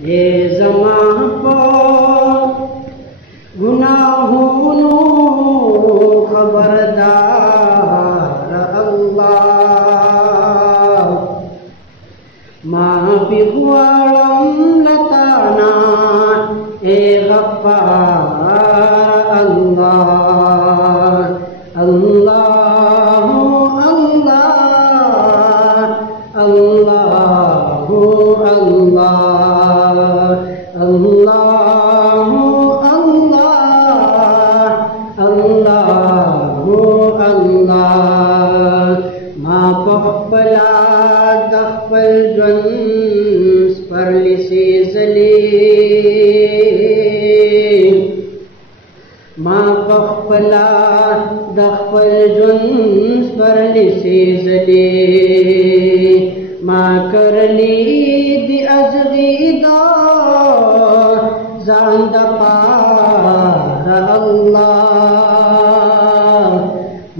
ये ज़मां को गुनाहों खबरदार अल्लाह माफ़ी गुआलम लताना ए गफ्फार अल्लाह अल्लाह अल्लाह अल्लाह अल्लाह अल्लाह अल्लाह मा पखपला दखपल जुन्स परलिसी जलील मा पखपला दखपल जुन्स परलिसी जलील मा करली दी अज़गीदा ज़ांद पार अल्लाह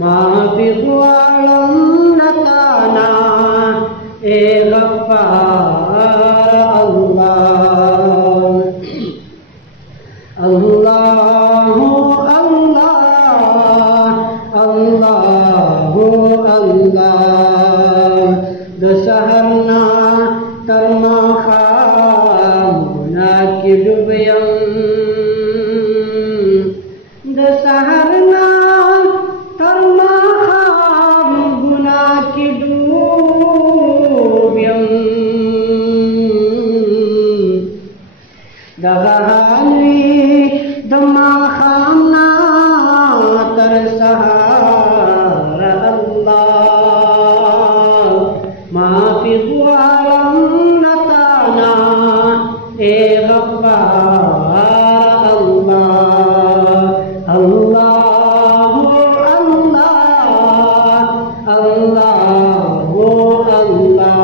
माफ़ी गुआलम लताना ए गफ्फार अल्लाह अल्लाह अल्लाह अल्लाह दसहरना तरमा खाम की डुबयम दसहरना तरमा खाम गुना की डुबयम दगहाली दमा खामना तर सहार अल्लाह माफ़ी गुआलम लताना ए गफ्फार अल्लाह अल्लाह अल्लाह अल्लाह अल्लाह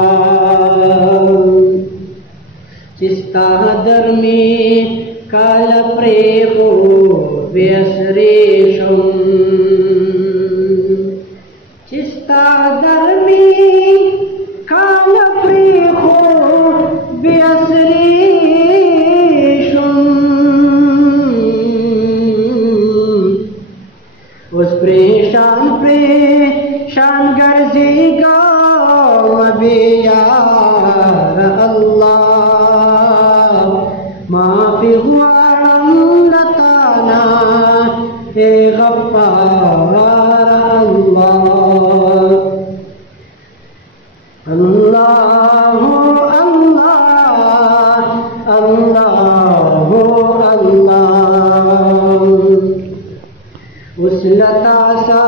चिस्ता दर्मी काल प्रेमो व्यसरेशम चिस्ता दर्मी काल प्रेमो व्यसरेशम उस परेशान गर्जेगा अबे यार अल्लाह माफ़ी गुआलम लताना ए गफ्फार अल्लाह अल्लाह अल्लाह अल्लाह उस लता सा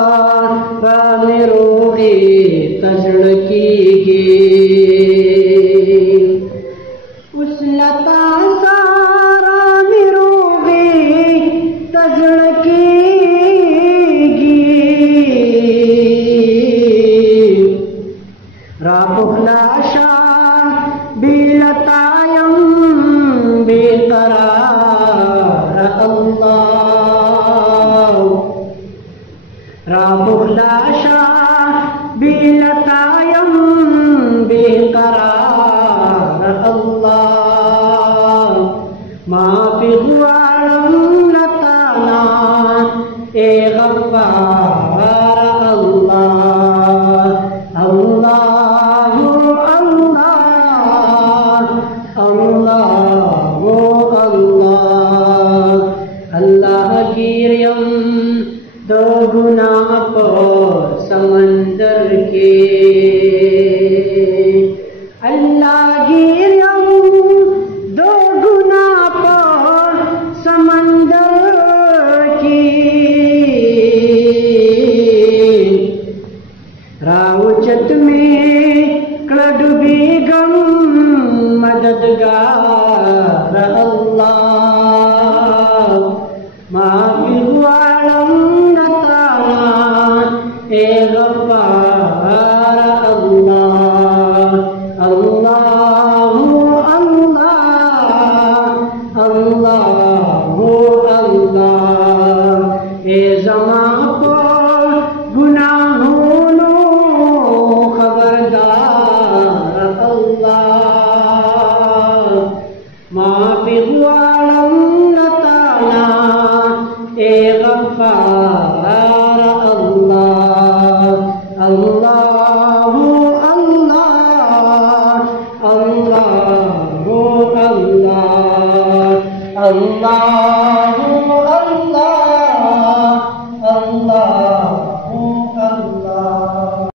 मेरोगे तजड़कीगे उस लता सारा मेरोगे तजड़कीगी राबुखलाशा बिलतायम बेकरार अल्लाह राबुखलाशा बिलतायम बेकरार अल्लाह माफ़ी गुआलम लताना ए गफ्फार अल्लाह अल्लाह अल्लाह अल्लाह अल्लाह गिरयम दो गुनाह को समंदर के अल्लाह गिरयम दो गुनाह को समंदर की राउचत में कड़ बेगम मददगार अल्लाह माफ़ी गुआलम लताना ए गफ्फार अल्लाह अल्लाह अल्लाह अल्लाह अल्लाह ए ज़मां को गुनाहों खबरदार अल्लाह माफी वालम नताना ए गफ्फार अल्लाह अल्लाहु अल्लाह अल्लाहु अल्लाह अल्लाह